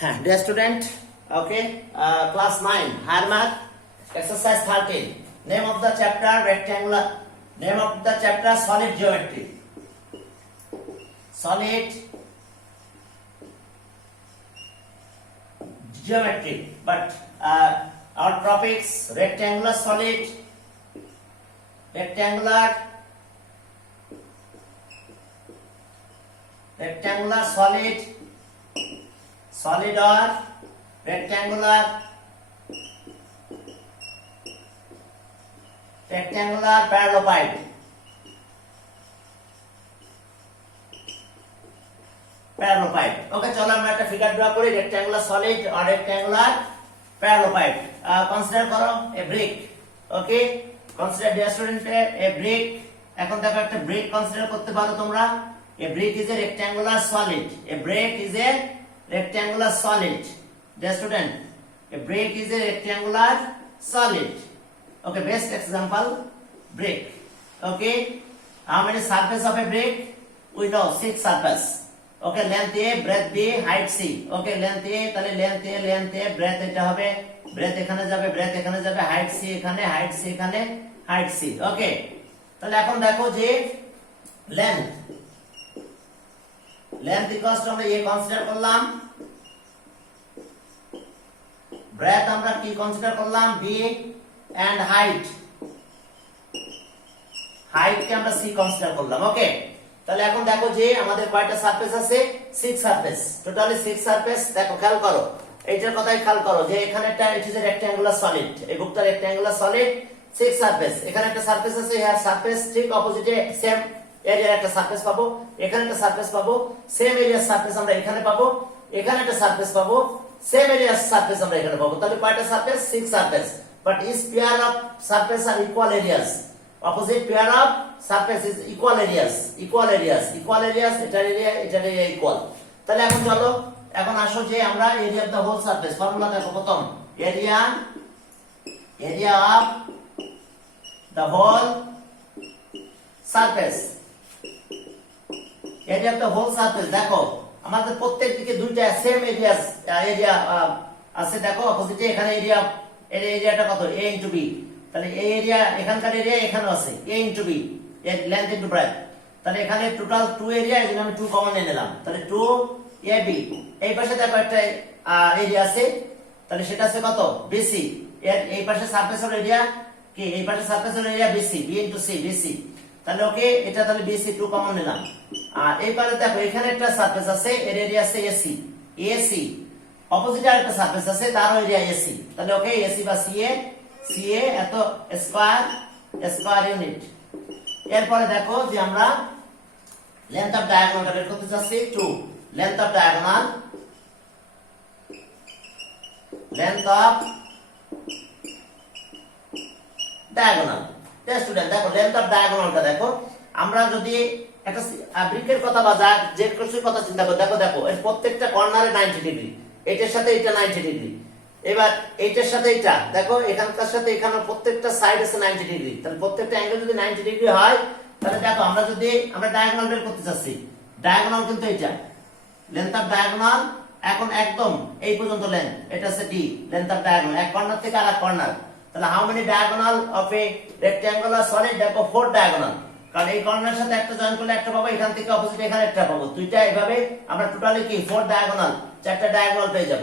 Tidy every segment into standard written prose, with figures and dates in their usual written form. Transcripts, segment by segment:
Dear student, okay, class 9, higher math, exercise 13. Name of the chapter rectangular. Name of the chapter solid geometry. Solid geometry. But our topics rectangular solid, rectangular solid, solid or rectangular parallelepiped. Okay, চলো আমরা একটা figure draw করি rectangular solid or rectangular parallelepiped. Consider করো a brick. Okay, consider dear student a brick. এখন দেখো একটা brick consider করতে পারো তোমরা. A brick is a rectangular solid. A brick is a rectangular solid. Dear student, a brick is a rectangular solid. Okay, best example, brick. Okay, how many surface of a brick? We know 6 surface. Okay, length A, breadth B, height C. Okay, length A, তাহলে length A, breadth এটা হবে, breadth এখানে যাবে, breadth এখানে যাবে, height C এখানে, height C এখানে, height C. Okay, তাহলে এখন দেখো যে length equals to আমরা A কনসিডার করলাম, breadth আমরা কি কনসিডার করলাম B, and height কে আমরা C কনসিডার করলাম। ওকে, তাহলে এখন দেখো যে আমাদের কয়টা সারফেস আছে? 6 সারফেস, টোটালি 6 সারফেস। দেখো খেয়াল করো, এইটার কথাই খেয়াল করো যে এখানে একটা it is a rectangular solid, এই বুকটা রেক্ট্যাঙ্গুলার সলিড, 6 সারফেস। এখানে একটা সারফেস আছে, এই সারফেস ঠিক অপোজিটে সেম এরিয়ার একটা সারফেস পাবো, এখানে একটা সারফেস পাবো, সেম এরিয়ার সারফেস আমরা এখানে পাবো, এখানে একটা সারফেস পাবো, সেম এরিয়ার সারফেস আমরা এখানে পাবো। তাহলে কয়টা surface? 6 surface. But each pair of surface are equal areas. Opposite pair of surface is equal areas. এটার area equal. তাহলে এখন চলো, এখন আসো যে আমরা area of the whole surface formula দেখো। প্রথম area of the whole surface. area of the whole surface দেখো আমাদের প্রত্যেক দিকে দুইটা সেম এরিয়া আছে। দেখো অপোজিটে এখানে এরিয়াটা কত? A into B। তাহলে এই এরিয়া এখানকার এরিয়া এখানেও আছে A into B, এর লেন্থ ইনটু ব্রেডথ। তাহলে এখানে টোটাল 2 এরিয়া, এজন্য আমি 2 কমন নিয়ে নিলাম। তাহলে 2 AB। এই পাশে দেখো একটা এরিয়া আছে, তাহলে সেটা আছে কত? BC। এর এই পাশে সারফেসের এরিয়া কি? এই পাশে সারফেসের area BC, B into C, BC। তাহলে ওকে, এটা তাহলে BC 2 কমন নিলাম। আর এই পাশে দেখো এখানে একটা সারফেস আছে, এর এরিয়া আছে AC। অপোজিটে আরেকটা সারফেস আছে, তারও এরিয়া AC। তাহলে ওকে, AC বা CA এত স্কয়ার ইউনিট। এরপরে দেখো যে আমরা লেন্থ অফ ডায়াগোনালটা বের করতে চাচ্ছি 2। লেন্থ অফ ডায়াগোনাল স্টুডেন্ট দেখো লেন্থ অফ ডায়াগোনালটা দেখো, আমরা যদি একটা ব্রিকের কথা বা যে কিছুর কথা চিন্তা করি, দেখো এর প্রত্যেকটা কর্নারে 90 ডিগ্রি, এটার সাথে এটা 90 ডিগ্রি, এবার এইটার সাথে এটা দেখো, এখানকার সাথে এখানে প্রত্যেকটা সাইড আছে 90 ডিগ্রি। তাহলে প্রত্যেকটা অ্যাঙ্গেল যদি 90 ডিগ্রি হয়, তাহলে দেখো আমরা ডায়াগোনাল বের করতে চাচ্ছি, ডায়াগোনাল কিন্তু এটা লেন্থ অফ ডায়াগোনাল এখন একদম এই পর্যন্ত লেন্থ, এটা আছে D, লেন্থ অফ ডায়াগোনাল এক কর্নার থেকে আরেক কর্নার। তাহলে how many diagonal of A rectangular solid? দেখো 4 ডায়াগোনাল, কারণ এই কর্নারের সাথে একটা জয়েন করলে একটা পাবো, এখান থেকে অপোজিট এখানে একটা পাবো, দুইটা এভাবে আমরা টোটালি কি 4 ডায়াগোনাল, 4টা ডায়াগোনাল পেয়ে যাব।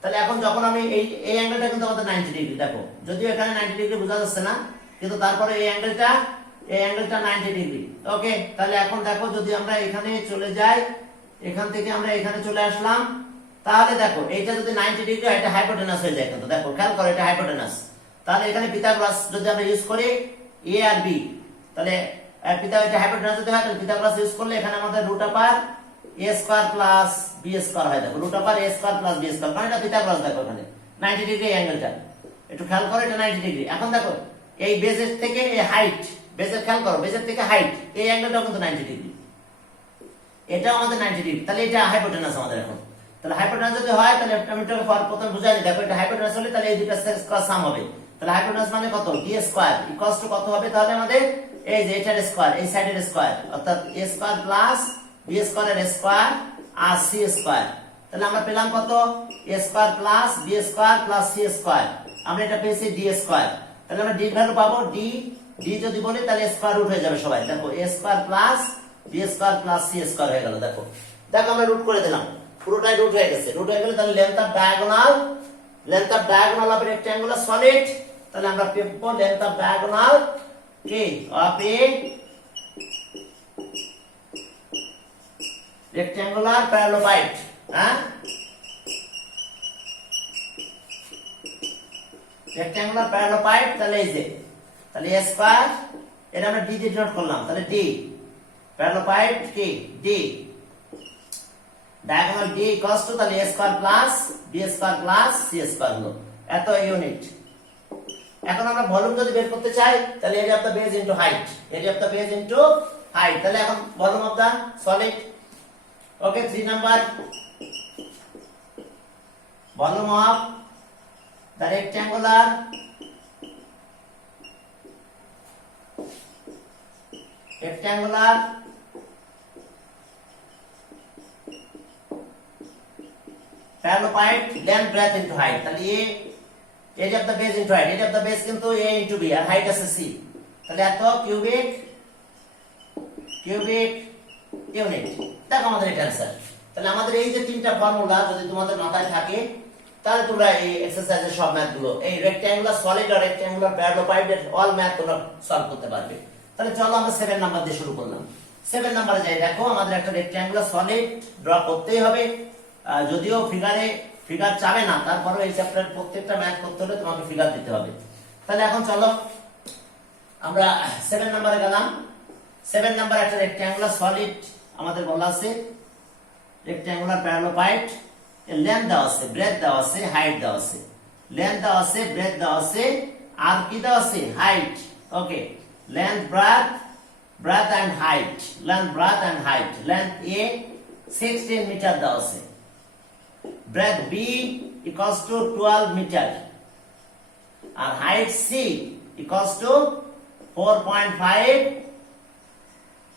তাহলে এখন যখন আমি এই অ্যাঙ্গেলটা কিন্তু আমাদের 90 ডিগ্রি, দেখো যদিও এখানে 90 ডিগ্রি বোঝা যাচ্ছে না, কিন্তু তারপরে এই অ্যাঙ্গেলটা 90 ডিগ্রি। ওকে, তাহলে এখন দেখো যদি আমরা এখানে চলে যাই, এখান থেকে আমরা এখানে চলে আসলাম, তাহলে দেখো এইটা যদি 90 ডিগ্রি হয়, এটা হাইপোটেনাস হয়ে যায়। কিন্তু দেখো খেয়াল করো, এটা হাইপোটেনাস। তাহলে এখানে পিথাগোরাস যদি আমরা ইউজ করি A আর B, তাহলে এটা হাইপোটেনাস যদি হয়, তাহলে পিথাগোরাস ইউজ করলে এখানে আমাদের root over a square plus b square হয়। দেখো root over a square plus b square, মানে এটা পিথাগোরাস। দেখো এখানে 90 ডিগ্রি অ্যাঙ্গেলটা, একটু খেয়াল করো, এটা 90 ডিগ্রি। এখন দেখো এই বেজের থেকে এই হাইট, বেজের খেয়াল করো, বেজের থেকে হাইট এই অ্যাঙ্গেলটাও কিন্তু 90 ডিগ্রি, এটাও আমাদের 90 ডিগ্রি। তাহলে এটা হাইপোটেনাস আমাদের এখন। তাহলে হাইপোটেনাস যদি হয়, তাহলে আমি এটাকে প্রথমে বুঝাই দিই। দেখো এটা হাইপোটেনাস হলে তাহলে এই দুটো স্কয়ার সাম হবে। তাহলে হাইপোটেনাস মানে কত? d স্কয়ার ইকুয়ালস টু কত হবে? তাহলে আমাদের এই যে এটার স্কয়ার, এই সাইডের স্কয়ার, অর্থাৎ a স্কয়ার প্লাস b স্কয়ারের স্কয়ার আর c স্কয়ার। তাহলে আমরা পেলাম কত a square plus b square plus c square, আমরা এটা পেয়েছি d স্কয়ার। তাহলে আমরা d এর ভ্যালু পাবো d যদি বলি তাহলে স্কয়ার রুট হয়ে যাবে সবাই। দেখো a square plus b square plus c square হয়ে গেল। দেখো আমরা রুট করে দিলাম, পুরোটাই রুট হয়ে গেছে। রুট হয়ে গেলে তাহলে length off diagonal of rectangular solid, তাহলে আমরা পেব লেন্থ অফ ডায়াগোনাল কি অফ এ রেক্ট্যাঙ্গুলার প্যারালোপাইড। হ্যাঁ, রেক্ট্যাঙ্গুলার প্যারালোপাইড, তাহলে এই যে তাহলে a স্কয়ার, এটা আমরা d দিয়ে ডিনোট করলাম, তাহলে d প্যারালোপাইড কি d diagonal d equals to তাহলে a square plus b square plus c square হলো এত ইউনিট। এখন আমরা ভলিউম যদি বের করতে চাই তাহলে area of the base into height, তাহলে এখন volume of the solid. Okay, 3 number, volume of the rectangular parallelopiped length breadth into height, তাহলে a area of the base into height, area of the base কিন্তু a into b আর height আছে c, তাহলে এত cubic unit. দেখো আমাদের এটা answer. তাহলে আমাদের এই যে তিনটা ফর্মুলা যদি তোমাদের মাথায় থাকে তাহলে তোমরা এই এক্সারসাইজের সব ম্যাথ গুলো এই রেক্ট্যাঙ্গুলার সলিড আর রেক্ট্যাঙ্গুলার প্যারালোপাইড এর অল ম্যাথ তোমরা সলভ করতে পারবে। তাহলে চলো আমরা 7 নাম্বার দিয়ে শুরু করলাম। 7 নাম্বারে যাই, দেখো আমাদের একটা রেক্ট্যাঙ্গুলার সলিড ড্র করতেই হবে। যদিও ফিগার চাবে না, তারপরে এই চ্যাপ্টারের প্রত্যেকটা ম্যাথ করতে হলে তোমাকে ফিগার দিতে হবে। তাহলে এখন চলো আমরা 7 নম্বরে গেলাম। 7 নম্বর একটা রেক্ট্যাঙ্গুলার সলিড আমাদের বলা আছে, রেক্ট্যাঙ্গুলার প্যারালোপাইড, এর লেন্থ দেওয়া আছে, ব্রেথ দেওয়া আছে, হাইট দেওয়া আছে। লেন্থ দেওয়া আছে, ব্রেথ দেওয়া আছে, আর কি দেওয়া আছে, height. Okay, length, breadth and height, length a 16 metre দেওয়া আছে, breadth b equals to 12 meter আর height c equals to 4.5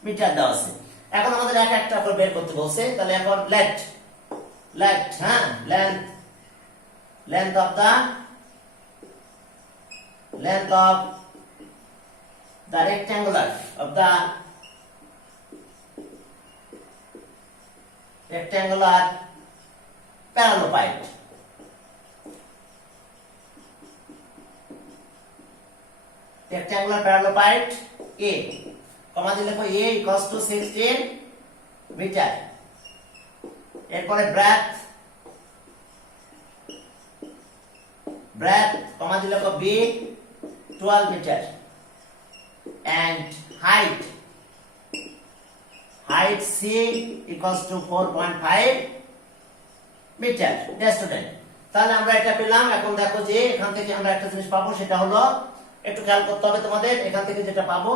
metre দেওয়া আছে। এখন আমাদের এক একটা করে বের করতে বলছে। তাহলে এখন লেট হ্যাঁ length of the rectangular parallelopiped. Rectangular parallelopiped A, comma দিলে লিখো A equals to 16 মিটার। এরপরে ব্রেথ কমা দিলে লিখো B 12 metre and height C equals to 4.5 metre. Student, তাহলে আমরা এটা পেলাম। এখন দেখো যে এখান থেকে আমরা একটা জিনিস পাবো, সেটা হলো একটু খেয়াল করতে হবে তোমাদের। এখান থেকে যেটা পাবো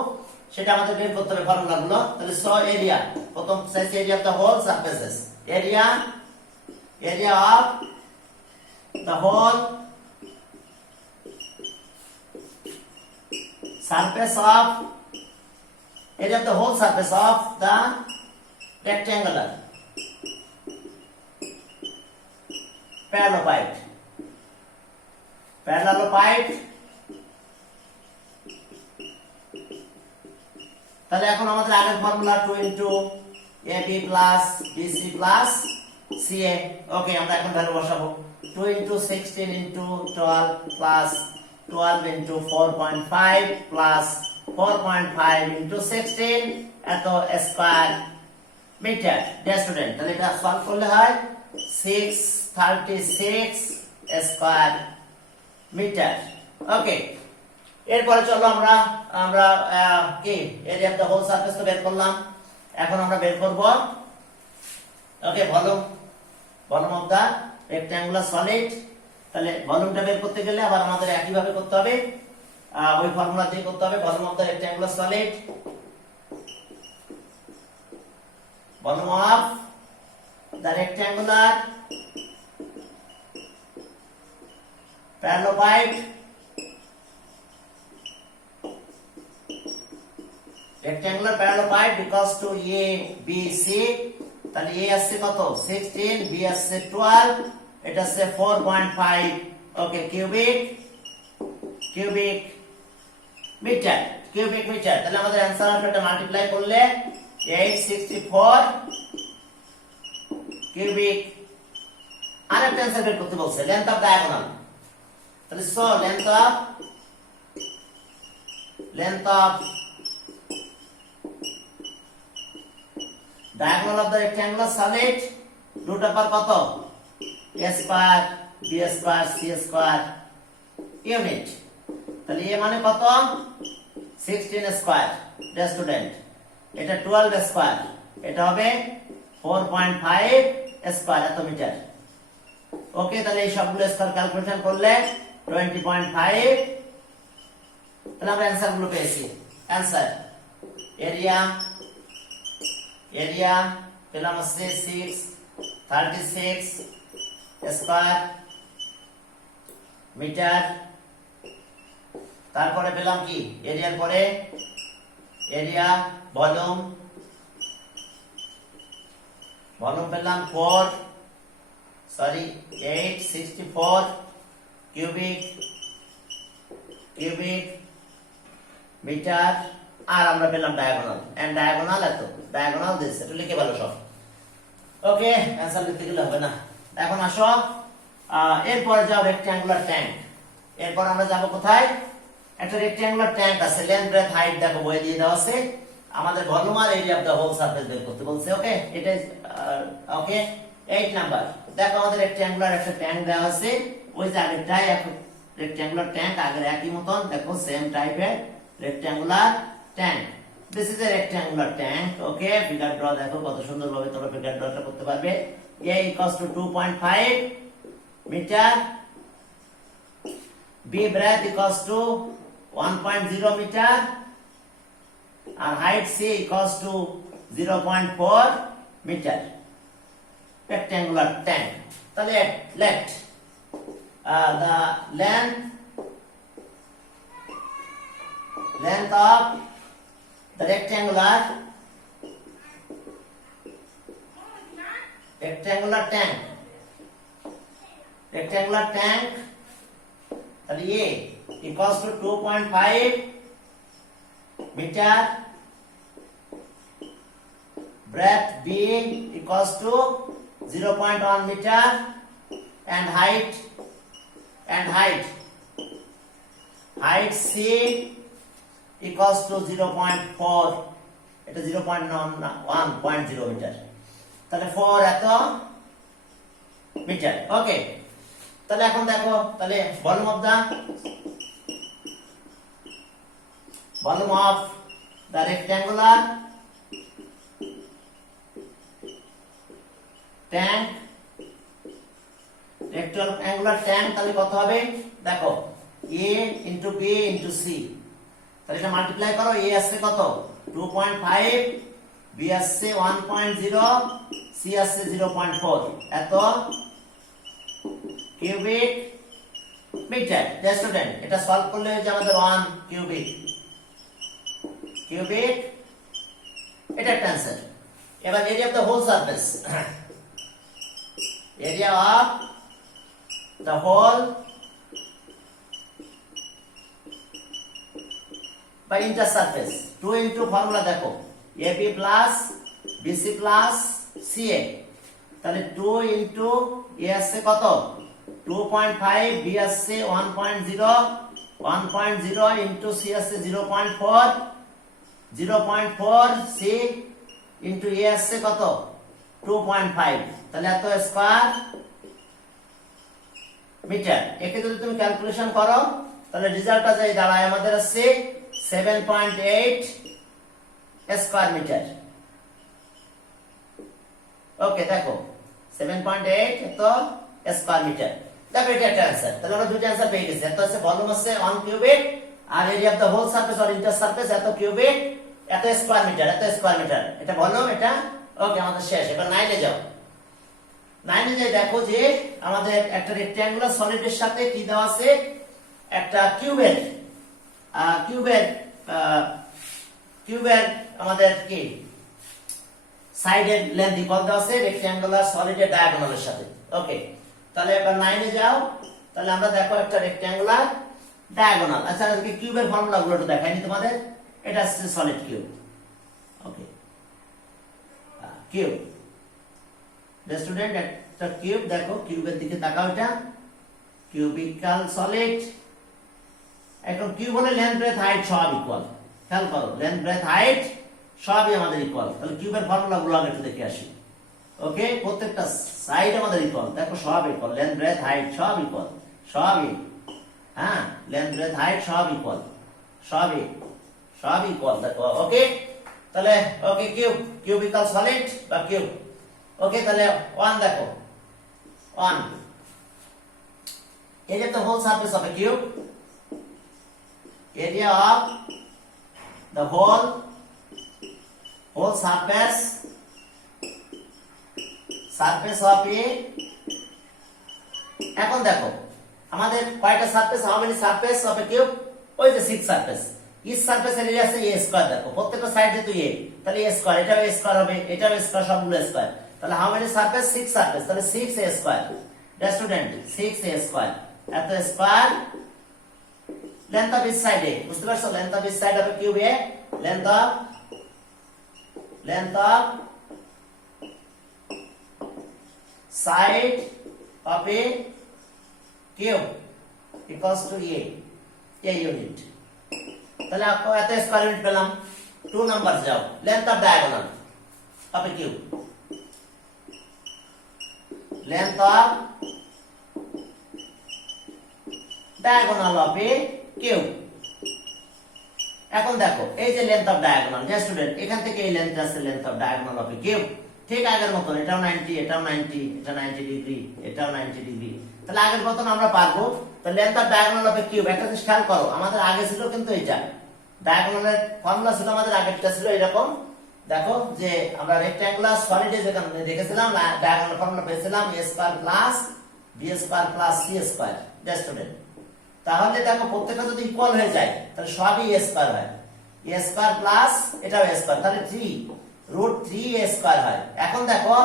সেটা আমাদের বের করতে হবে ফর্মুলাগুলো। তাহলে স এরিয়া, প্রথম size area of the whole surfaces, area of the whole surface of the rectangular parallelopiped তাহলে এখন আমাদের আগের formula 2 into AB plus BC plus CA। Okay, আমরা এখন ভ্যালু বসাবো। 2 into 16 into 12 plus 12 into 4.5 plus 4.5 into 16 এত square metre. Student, তাহলে এটা সলভ করলে হয় 636 স্কয়ার মিটার। ওকে, এরপরে চলো আমরা কি area of the whole surface তো বের করলাম। এখন আমরা বের করব okay volume of the rectangular solid. তাহলে ভলিউমটা বের করতে গেলে আবার আমাদের একই ভাবে করতে হবে, ওই ফর্মুলা দিয়ে করতে হবে। Volume of the rectangular solid, volume of the rectangular parallelopiped, rectangular parallelopiped equals to A, B, C তাহলে a আসছে কত 16, b আসছে 12, এটা আসছে 4.5 ওকে কিউবিক মিটার তাহলে আমাদের आंसर হবে এটা মাল্টিপ্লাই করলে 864 কিউবিক। আরেকটা आंसर বের করতে বলছে লেন্থ অফ ডায়াগোনাল। তাহলে so length of diagonal of the rectangular solid root over কত a square b square c square unit. তাহলে এ মানে কত 16 স্কয়ার ডিয়ার স্টুডেন্ট, এটা 12 স্কয়ার, এটা হবে 4.5 স্কয়ার এত মিটার। ওকে, তাহলে এই সবগুলো স্কয়ার ক্যালকুলেশন করলে 20.5। তাহলে আমরা आंसर গুলো পেয়েছি। आंसर এরিয়া পেলাম হচ্ছে 636 স্কয়ার মিটার। তারপরে পেলাম কি এরিয়ার পরে এরিয়া ভলিউম পেলাম 864 কিউবিক মিটার। আর আমরা পেলাম ডায়াগোনাল এন্ড ডায়াগোনাল ডায়াগোনাল দিচ্ছে, এটা লিখে ভালো সব। ওকে, आंसर লিখতে গেলে হবে না। এখন আসো এরপরে যাও রেক্ট্যাঙ্গুলার ট্যাঙ্ক। এরপর আমরা যাব কোথায়, একটা রেক্ট্যাঙ্গুলার ট্যাঙ্ক আছে, লেন্থ ব্রেথ হাইট দেখো বই দিয়ে দেওয়া আছে, আমাদের ভলিউম আর area of the whole surface বের করতে বলছে। ওকে, এটা ওকে 8 নাম্বার। দেখো আমাদের রেক্ট্যাঙ্গুলার একটা ট্যাঙ্ক দেওয়া আছে, ওই যে আগেরটাই রেক্ট্যাঙ্গুলার ট্যাঙ্ক আগের একই মতন, দেখো সেম টাইপের rectangular tank. This is a rectangular tank. Okay, figure draw দেখো কত সুন্দরভাবে তোমরা ফিগার ড্রটা করতে পারবে। a equals to 2.5 metre, b breadth equals to 1.0 metre, আর height c equals to 0.4 metre. rectangular tank। তাহলে let the length of the rectangular tank তাহলে a equals to 2.5 meter, breadth b equals to 0.1 meter, and height c equals to 0.4, এটা 0.1.0 metre, তাহলে 4 এত metre. ওকে, তাহলে এখন দেখো, তাহলে volume of the rectangular tank, তাহলে কত হবে দেখো, a into b into c, তাহলে এটা মাল্টিপ্লাই করো, a আসছে কত 2.5, b আসছে 1.0, c আসছে 0.4, এত কিউবিক মিটার। স্টুডেন্ট, এটা সলভ করলে হয়ে যাবে আমাদের 1 কিউবিক, এটা একটা आंसर। এবার area of the whole surface, area of the whole by intersurface 2 into formula দেখো, ab plus bc plus ca, তাহলে 2 into a আসছে কত 2.5, b আসছে 1.0 into c আসছে 0.4 c into a আসছে কত 2.5, তাহলে এত স্কয়ার মিটার। একে যদি তুমি ক্যালকুলেশন করো তাহলে রেজাল্টটা যাই দাঁড়ায় আমাদের আছে 7.8 স্কয়ার মিটার। ওকে, দেখো 7.8 এত স্কয়ার মিটার। দেখো এটা একটা आंसर। তাহলে আমরা দুটো आंसर পেয়ে গেছি, এত আছে ভলিউম আছে 1 কিউবিক, আর area of the whole surface or ইন্টারসারফেস এত কিউবিক, এত স্কয়ার মিটার, এটা ভলিউম, এটা ওকে আমাদের শেষ। এবার 9 এ যাও। 9 এ যাই, দেখো যে আমাদের একটা রেক্ট্যাঙ্গুলার সলিডের সাথে কি দেওয়া আছে, একটা কিউবের আমাদের কি সাইডের লেন্থ ইকুয়াল দেওয়া আছে রেক্ট্যাঙ্গুলার সলিডের ডায়াগোনালের সাথে। ওকে, তাহলে এবার 9 এ যাও। তাহলে আমরা দেখো একটা রেক্ট্যাঙ্গুলার ডায়াগোনাল। আচ্ছা, আজকে কিউবের ফর্মুলা গুলো একটু দেখাইনি তোমাদের। এটা হচ্ছে সলিড কিউব। ওকে, কিউব স্টুডেন্ট, একটা কিউব দেখো, কিউবের দিকে তাকাও, এটা কিউবিক্যাল সলিড। এখন কিউব হলে লেন্থ ব্রেথ হাইট সব ইকুয়াল। খেয়াল করো, লেন্থ ব্রেথ হাইট সবই আমাদের ইকুয়াল। তাহলে কিউবের ফর্মুলা গুলো আগে একটু দেখে আসি। ওকে, প্রত্যেকটা সাইড আমাদের ইকুয়াল, দেখো সব ইকুয়াল, লেন্থ ব্রেথ হাইট সব ইকুয়াল, সবই। হ্যাঁ, লেন্থ ব্রেথ হাইট সব ইকুয়াল, সব ইকুয়াল দেখো। ওকে, তাহলে ওকে কিউব, কিউবিক্যাল সলিড বা কিউব। ওকে, তাহলে 1 দেখো, 1 area of the whole surface of a cube, area of the whole surface of a। এখন দেখো আমাদের কয়টা surface, how many surface of a cube? ওই যে 6 সারফেস। ইচ সারফেসের এরিয়া আছে a স্কয়ার। দেখো প্রত্যেকটা সাইড যেহেতু a, তাহলে a স্কয়ার, এটাও a স্কয়ার হবে, এটাও a স্কয়ার, সবগুলো স্কয়ার। তাহলে হাউ মেনি সারফেস? 6 সারফেস। তাহলে 6a square. Student, 6a square, এত square. Length of each side a, বুঝতে পারছো? Length of each side of a cube a, length of side of a cube equals to a unit। তাহলে এত square unit পেলাম। 2 number যাও, length off diagonal of a cube, length off diagonal of a cube. এখন দেখো এই যে length off diagonal, যে student এখান থেকে এই লেন্থ আছে length off diagonal of a cube. ঠিক আগের মতন, এটাও 90, এটাও 90, এটা 90 ডিগ্রি, এটাও 90 ডিগ্রি। তাহলে আগের মতন আমরা পারবো। তো length off diagonal of a cube, একটা জিনিস খেয়াল করো, আমাদের আগে ছিল কিন্তু এটা ডায়াগোনালের ফর্মুলা ছিল, আমাদের আগেরটা ছিল এরকম। দেখো যে আমরা রেক্ট্যাঙ্গুলার সলিডে যেখানে দেখেছিলাম ডায়াগোনাল ফর্মুলা পেয়েছিলাম a square plus b square plus c square. Student, তাহলে দেখো প্রত্যেকটা যদি ইকুয়াল হয়ে যায় তাহলে সবই a স্কয়ার হয়, a স্কয়ার প্লাস এটাও a স্কয়ার, তাহলে 3√3a স্কয়ার হয়। এখন দেখো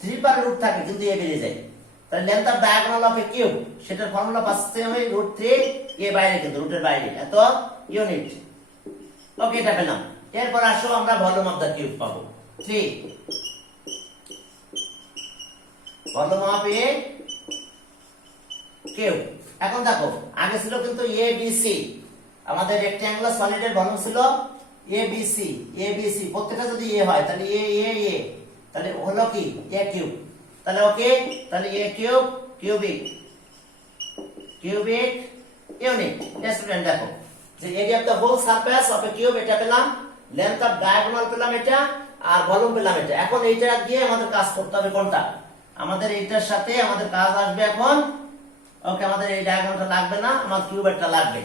3 পার রুট থাকে কিন্তু a বেরিয়ে যায়, তাহলে length off diagonal of a cube সেটার ফর্মুলা পাচ্ছি আমি √3, a বাইরে কিন্তু রুটের বাইরে, এত ইউনিট। ওকে, এটা পেলাম। এরপর আসো আমরা ভলিউম অফ দা কিউব পাবো 3, ভলিউম অফ এ কিউব। এখন দেখো আগে ছিল কিন্তু a b c, আমাদের রেক্ট্যাঙ্গুলার সলিডের ভলিউম ছিল a b c, প্রত্যেকটা যদি a হয় তাহলে a, তাহলে হলো কি a কিউব। তাহলে ওকে, তাহলে a cube, cubic unit. Student দেখো যে area of the whole surface of a cube এটা পেলাম, লেন্থ অফ ডায়াগোনাল পেলাম এটা, আর ভলিউম পেলাম এটা। এখন এইটা দিয়ে আমাদের কাজ করতে হবে কোনটা? আমাদের এইটার সাথে আমাদের কাজ আসবে এখন। ওকে, আমাদের এই ডায়াগোনালটা লাগবে না, আমার কিউবেরটা লাগবে।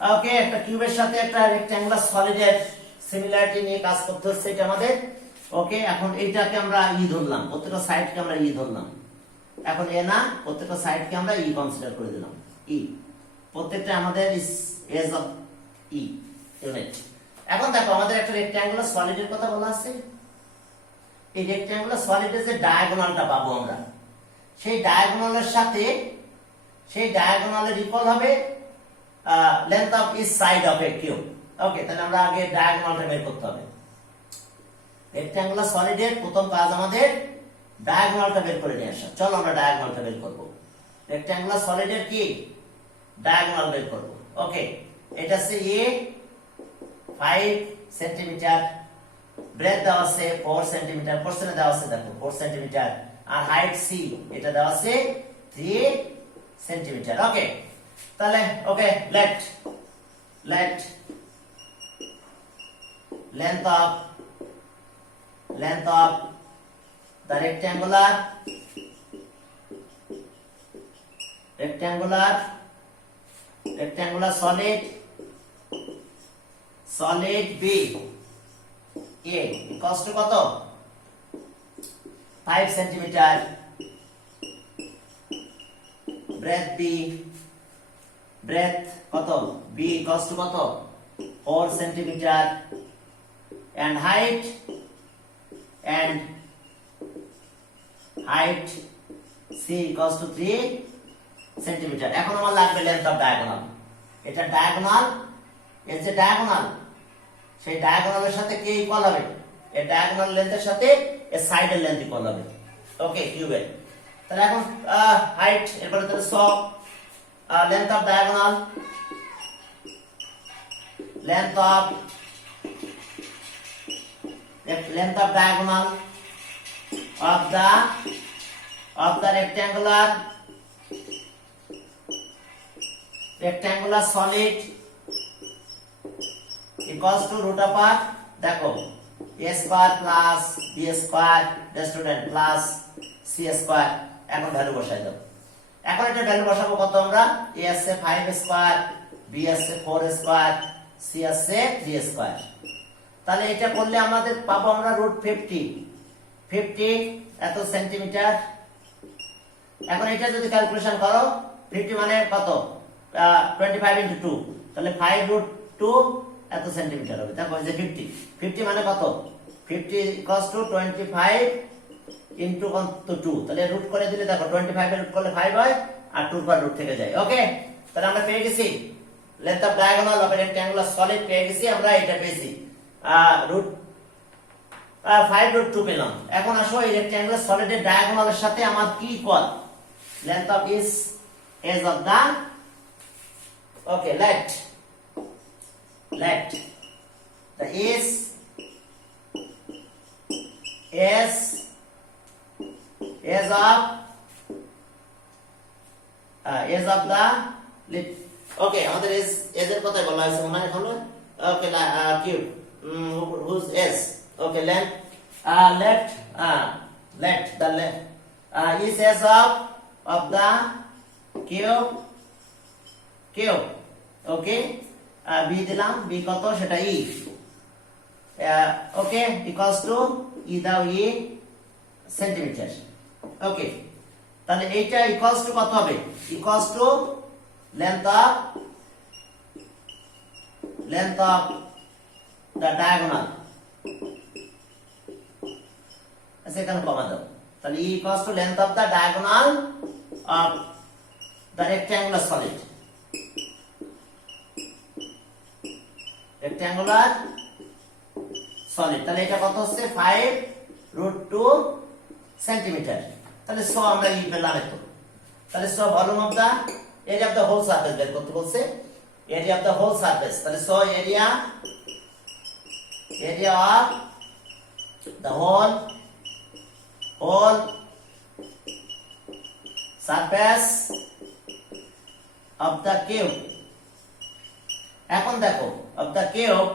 ওকে, একটা কিউবের সাথে একটা রেক্ট্যাঙ্গুলার সলিডের সিমিলারিটি নিয়ে কাজ করতে হচ্ছে এটা আমাদের। ওকে, এখন এইটাকে আমরা ধরলাম, প্রত্যেকটা সাইডকে আমরা ধরলাম। এখন এ না, প্রত্যেকটা সাইডকে আমরা কনসিডার করে দিলাম, প্রত্যেকটা আমাদের এজ অফ ইউনিট। এখন দেখো আমাদের একটা রেক্ট্যাঙ্গুলার সলিডের কথা বলা আছে। এই রেক্ট্যাঙ্গুলার সলিডের যে ডায়াগোনালটা পাবো আমরা, সেই ডায়াগোনালের সাথে সেই ডায়াগোনালের ইকুয়াল হবে length of each side of a cube. Okay, তাহলে আমরা আগে ডায়াগোনালটা বের করতে হবে। রেক্ট্যাঙ্গুলার সলিডের প্রথম কাজ আমাদের ডায়াগোনালটা বের করে নিয়ে আসা। চলো আমরা ডায়াগোনালটা বের করব। রেক্ট্যাঙ্গুলার সলিডের কি ডায়াগোনাল বের করব। ওকে, এটা হচ্ছে a 5 সেন্টিমিটার, ব্রেথ দেওয়া আছে 4 সেন্টিমিটার, কোশ্চেনে দেওয়া আছে দেখো 4 সেন্টিমিটার, আর হাইট c এটা দেওয়া আছে 3 সেন্টিমিটার। ওকে, তাহলে ওকে, late length of the rectangular solid B A equals to কত? 5 সেন্টিমিটার, breadth কত? B equals to কত? 4 centimetre, and height and height c equals to 3 centimetre. এখন আমার লাগবে লেন্থ অফ ডায়াগোনাল। এটা ডায়াগোনাল, এর যে ডায়াগোনাল সেই ডায়াগোনালের সাথে কে ইকুয়াল হবে? এই ডায়াগোনাল লেন্থের সাথে এর সাইডের লেন্থ ইকুয়াল হবে। ওকে, কিউবের। তাহলে এখন হাইট, এরপরে তাহলে length off diagonal, length of diagonal of the rectangular solid equals to root of দেখো a square plus b square student plus c square। এখন ভ্যালু বসাই দাও। এখন এটা ভ্যালু বসাবো কত? আমরা a আছে 5 স্কয়ার, b আছে 4 স্কয়ার, c আছে 3 স্কয়ার। তাহলে এটা করলে আমাদের পাবো আমরা রুট 50 এত সেন্টিমিটার। এখন এটা যদি ক্যালকুলেশন করো 50 মানে কত? 25 into 2, তাহলে 5 root 2 এত সেন্টিমিটার হবে। দেখো এই যে 50 মানে কত? 50 equals to 25 into 2, তাহলে রুট করে দিলে দেখো 25 এর রুট করলে 5 হয় আর 2 পর রুট থেকে যায়। ওকে, তাহলে আমরা পেয়ে গেছি length off diagonal of rectangular solid পেয়ে গেছি আমরা। এটা পেয়েছি রুট 5 root 2 পেলাম। এখন আসো এই রেক্ট্যাঙ্গুলার সলিডের ডায়াগোনালের সাথে আমার কি equal? Length of edge of the okay let the edge of the lid। ওকে, আমাদের এজ এর কথাই বলা হয়েছে মনে হয় এখনো। ওকে, cube whose edge, okay, let the is edge of the cube, okay, b দিলাম, b কত সেটা e, okay, equals to e দাও e সেন্টিমিটার। ওকে, তাহলে এইটা ইকুয়ালস টু কত হবে? Equals to length of the diagonal, আচ্ছা এখানে কমা দাও। তাহলে e equals to length of the diagonal of the rectangular solid, তাহলে এটা কত হচ্ছে? 5 root 2 সেন্টিমিটার। তাহলে আমরা ই পেলাম এত। তাহলে volume of the area of the whole surface বের করতে বলছে, area of the whole surface. তাহলে area of the whole surface of the cube। এখন দেখো of the cube